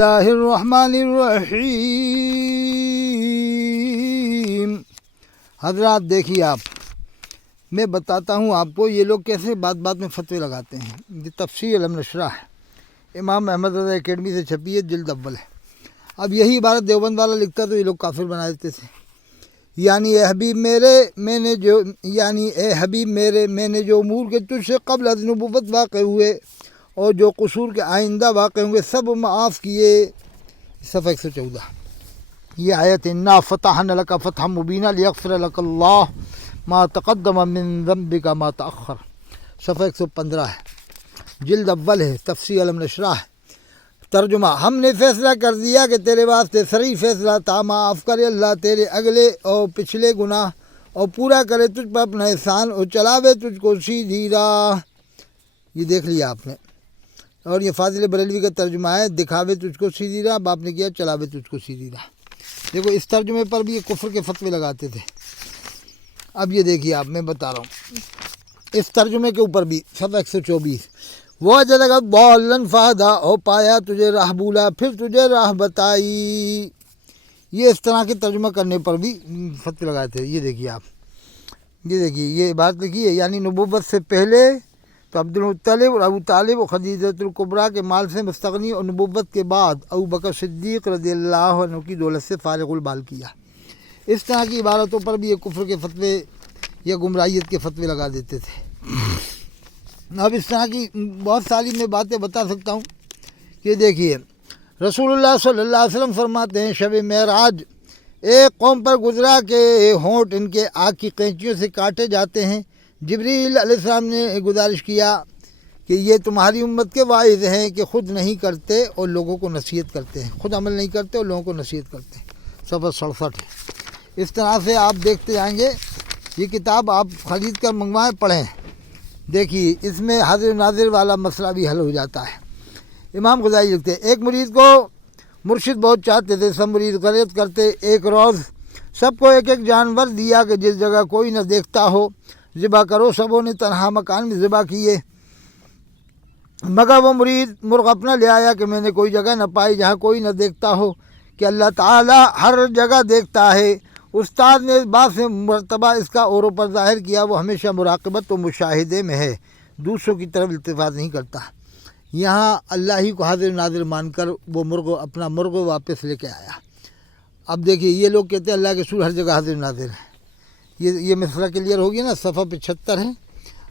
اللہ الرحمن الرحیم۔ حضرات دیکھیے آپ، میں بتاتا ہوں آپ کو یہ لوگ کیسے بات بات میں فتوے لگاتے ہیں۔ یہ تفسیر علم نشرہ ہے، امام احمد رضا اکیڈمی سے چھپی ہے، جلد اول ہے۔ اب یہی عبارت دیوبند والا لکھتا تو یہ لوگ کافر بنا دیتے تھے۔ یعنی اے حبیب میرے، میں نے جو امور کے تجھ سے قبل از نبوت واقع ہوئے اور جو قصور کے آئندہ واقع ہوں گے سب معاف کیے۔ صفحہ 114 یہ آیت انا فتحنا لک فتحا مبینا لیغفر لک اللہ ما تقدم من ذنبک ما تأخر، صفحہ 115 ہے، جلد اول ہے، تفسیر علم نشرہ ہے۔ ترجمہ: ہم نے فیصلہ کر دیا کہ تیرے واسطے صحیح فیصلہ تھا، معاف کرے اللہ تیرے اگلے اور پچھلے گناہ اور پورا کرے تجھ پر اپنا احسان اور چلاوے تجھ کو سیدھی راہ۔ یہ دیکھ لیا آپ نے، اور یہ فاضل بریلوی کا ترجمہ ہے، دکھاوے تجھ کو سیدھی راہ، باپ نے کیا چلاوے تجھ کو سیدھی راہ۔ دیکھو اس ترجمے پر بھی یہ کفر کے فتوے لگاتے تھے۔ اب یہ دیکھیے آپ، میں بتا رہا ہوں اس ترجمے کے اوپر بھی، صفحہ 124 وہ جگہ بولن فہدا ہو پایا تجھے راہ بولا پھر تجھے راہ بتائی۔ یہ اس طرح کے ترجمہ کرنے پر بھی فتوے لگائے تھے۔ یہ دیکھیے آپ، یہ دیکھیے یہ بات لکھی ہے، یعنی نبوت سے پہلے تو عبد المطلب اور ابو طالب اور خدیجۃ الکبریٰ کے مال سے مستغنی، اور نبوت کے بعد ابو بکر صدیق رضی اللہ عنہ کی دولت سے فارغ البال کیا۔ اس طرح کی عبارتوں پر بھی یہ کفر کے فتوے یا گمراہیت کے فتوے لگا دیتے تھے۔ اب اس طرح کی بہت ساری میں باتیں بتا سکتا ہوں۔ یہ دیکھیے رسول اللہ صلی اللہ علیہ وسلم فرماتے ہیں شب معراج ایک قوم پر گزرا کہ ہونٹ ان کے آگ کی قینچیوں سے کاٹے جاتے ہیں۔ جبریل علیہ السلام نے گزارش کیا کہ یہ تمہاری امت کے واعظ ہیں کہ خود نہیں کرتے اور لوگوں کو نصیحت کرتے ہیں، خود عمل نہیں کرتے اور لوگوں کو نصیحت کرتے ہیں۔ صفحہ 67 ہے۔ اس طرح سے آپ دیکھتے جائیں گے، یہ کتاب آپ خرید کر منگوائیں، پڑھیں، دیکھیے اس میں حاضر ناظر والا مسئلہ بھی حل ہو جاتا ہے۔ امام غزالی لکھتے ہیں ایک مرید کو مرشد بہت چاہتے تھے، سب مرید غلط کرتے۔ ایک روز سب کو ایک ایک جانور دیا کہ جس جگہ کوئی نہ دیکھتا ہو ذبح کرو۔ سبوں نے تنہا مکان میں ذبح کیے، مگر وہ مرید مرغ اپنا لے آیا کہ میں نے کوئی جگہ نہ پائی جہاں کوئی نہ دیکھتا ہو کہ اللہ تعالیٰ ہر جگہ دیکھتا ہے۔ استاد نے اس بات سے مرتبہ اس کا اوروں پر ظاہر کیا، وہ ہمیشہ مراقبت و مشاہدے میں ہے، دوسروں کی طرف التفات نہیں کرتا۔ یہاں اللہ ہی کو حاضر ناظر مان کر وہ اپنا مرغ واپس لے کے آیا۔ اب دیکھیے یہ لوگ کہتے ہیں اللہ کے رسول ہر جگہ حاضر ناظر ہے۔ یہ مسئلہ کلیئر ہو گیا نا، صفحہ 75 ہے،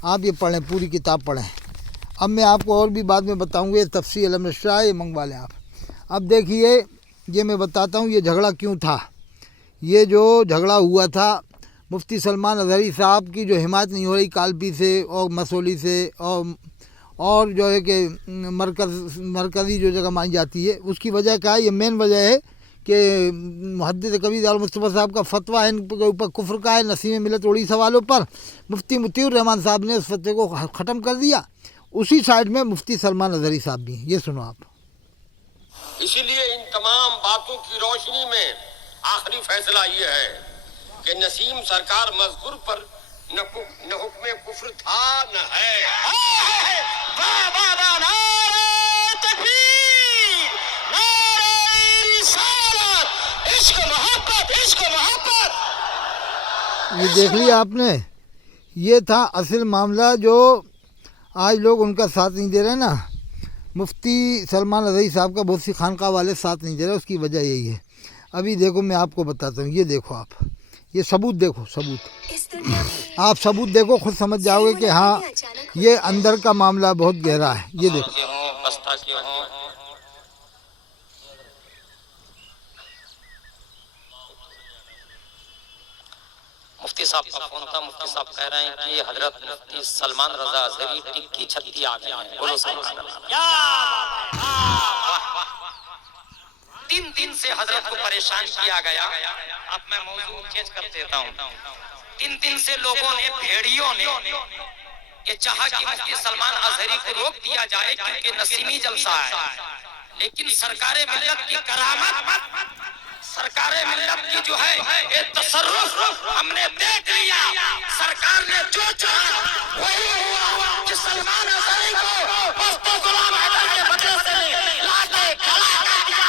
آپ یہ پڑھیں، پوری کتاب پڑھیں۔ اب میں آپ کو اور بھی بعد میں بتاؤں گا، یہ تفسیر علم نشرہ یہ منگوا لیں آپ۔ اب دیکھیے یہ میں بتاتا ہوں یہ جھگڑا کیوں تھا۔ یہ جو جھگڑا ہوا تھا مفتی سلمان اظہری صاحب کی جو حمایت نہیں ہو رہی کالپی سے اور مسولی سے اور جو ہے کہ مرکزی جو جگہ مانی جاتی ہے، اس کی وجہ کیا ہے؟ یہ مین وجہ ہے کہ محدث کبیر المصطفیٰ صاحب کا فتویٰ ہے ان کے اوپر کفر کا ہے، نسیم ملت اڑی سوالوں پر۔ مفتی مطیع الرحمان صاحب نے اس فتوے کو ختم کر دیا۔ اسی سائڈ میں مفتی سلمان اظہری صاحب بھی ہیں، یہ سنو آپ۔ اسی لیے ان تمام باتوں کی روشنی میں آخری فیصلہ یہ ہے کہ نسیم سرکار مذکور پر نہ حکم کفر تھا نہ ہے۔ یہ دیکھ لیا آپ نے، یہ تھا اصل معاملہ جو آج لوگ ان کا ساتھ نہیں دے رہے نا۔ مفتی سلمان اظہری صاحب کا بہت سی خانقاہ والے ساتھ نہیں دے رہے، اس کی وجہ یہی ہے۔ ابھی دیکھو میں آپ کو بتاتا ہوں، یہ دیکھو آپ، یہ ثبوت دیکھو، ثبوت آپ ثبوت دیکھو، خود سمجھ جاؤ گے کہ ہاں یہ اندر کا معاملہ بہت گہرا ہے۔ یہ دیکھو مفتی صاحب کا فون تھا، مفتی صاحب کہہ رہے ہیں کہ حضرت مفتی سلمان رضا اظہری ٹکی چھتی آ گئے ہیں۔ بولو سبحان اللہ۔ 3 دن سے حضرت کو پریشان کیا گیا۔ اب میں موضوع چینج کر دیتا ہوں۔ 3 دن سے لوگوں نے، بھیڑیوں نے یہ چاہا کہ مفتی سلمان اظہری کو روک دیا جائے کیونکہ نسیمی جلسہ ہے، لیکن سرکار ملت کی کرامت، سرکار ملت کی جو ہے یہ تصرف ہم نے دیکھ لیا۔ سرکار نے جو چاہا وہی ہوا کہ سلمان اظہری کو مفتی غلام حیدر کے بدلے سے لا کے کھڑا کر دیا۔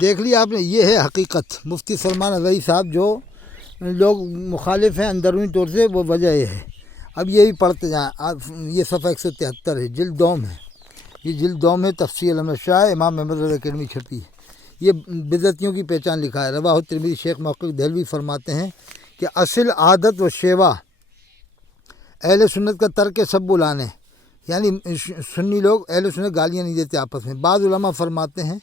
دیکھ لیا آپ نے، یہ ہے حقیقت مفتی سلمان اظہری صاحب جو لوگ مخالف ہیں اندرونی طور سے، وہ وجہ یہ ہے۔ اب یہ بھی پڑھتے جائیں، یہ صفحہ 173 ہے، جلد دوم ہے، یہ جلد دوم ہے، تفسیر احمد شاہ امام احمد رضا اکیڈمی چھپی ہے۔ یہ بدعتیوں کی پہچان لکھا ہے۔ رواہ ترمذی شیخ محقق دہلوی فرماتے ہیں کہ اصل عادت و شیوا اہل سنت کا ترک سب بلانے، یعنی سنی لوگ اہل سنت گالیاں نہیں دیتے آپس میں۔ بعض علماء فرماتے ہیں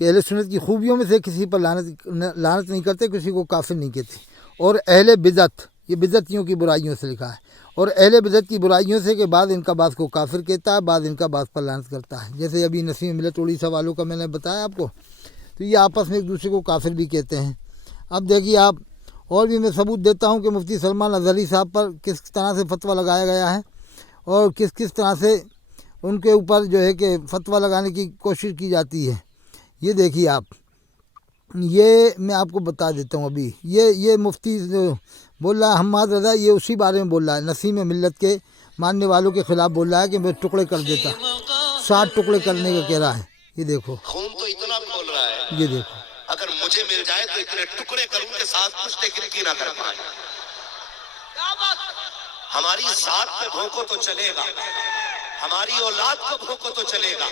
کہ اہل سنت کی خوبیوں میں سے کسی پر لعنت نہیں کرتے، کسی کو کافر نہیں کہتے۔ اور اہل بدعت، یہ بدعتیوں کی برائیوں سے لکھا ہے، اور اہل بدعت کی برائیوں سے کہ بعض ان کا بعض کو کافر کہتا ہے، بعض ان کا بعض پر لعنت کرتا ہے۔ جیسے ابھی نسیم ملت اڑیسہ والوں کا میں نے بتایا آپ کو، تو یہ آپس میں ایک دوسرے کو کافر بھی کہتے ہیں۔ اب دیکھیے آپ، اور بھی میں ثبوت دیتا ہوں کہ مفتی سلمان اظہری صاحب پر کس طرح سے فتویٰ لگایا گیا ہے، اور کس طرح سے ان کے اوپر جو ہے کہ فتویٰ لگانے کی کوشش کی جاتی ہے۔ یہ دیکھیے آپ، یہ میں آپ کو بتا دیتا ہوں ابھی، یہ مفتی جو بول رہا ہے حماد رضا، یہ اسی بارے میں بول رہا ہے، نسیم ملت کے ماننے والوں کے خلاف بول رہا ہے کہ میں ٹکڑے کر دیتا، 60 ٹکڑے کرنے کا کہہ رہا ہے۔ یہ دیکھو، خون تو اتنا کھول رہا ہے، یہ دیکھو، اگر مجھے مل جائے تو اتنے ٹکڑے کروں کے ساتھ پشتے گرتی نہ کر پائے۔ ہماری ذات پہ بھونکو تو چلے گا، ہماری اولاد کو بھونکو تو چلے گا،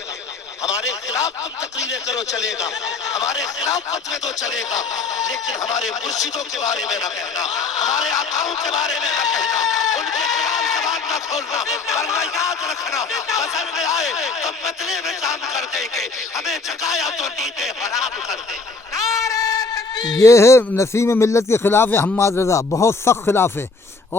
ہمارے خلاف تم تقریریں کرو چلے گا، ہمارے خلاف فتوے دو چلے گا، لیکن ہمارے مرشدوں کے بارے میں نہ کہنا، ہمارے آقاؤں کے بارے میں نہ کہنا، ان کے خلاف زبان نہ کھولنا، ورنہ یاد رکھنا وزن میں آئے تو بدلے میں کام کر دیں گے، ہمیں جگایا تو نیندیں حرام کر دیں گے۔ یہ ہے نسیم ملت کے خلاف ہے حماد رضا، بہت سخت خلاف ہے۔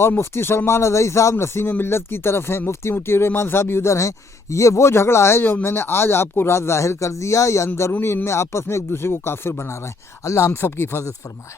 اور مفتی سلمان اظہری صاحب نسیم ملت کی طرف ہیں، مفتی مطیع الرحمان صاحب بھی ادھر ہیں۔ یہ وہ جھگڑا ہے جو میں نے آج آپ کو رات ظاہر کر دیا، یہ اندرونی ان میں آپس میں ایک دوسرے کو کافر بنا رہے ہیں۔ اللہ ہم سب کی حفاظت فرمائے۔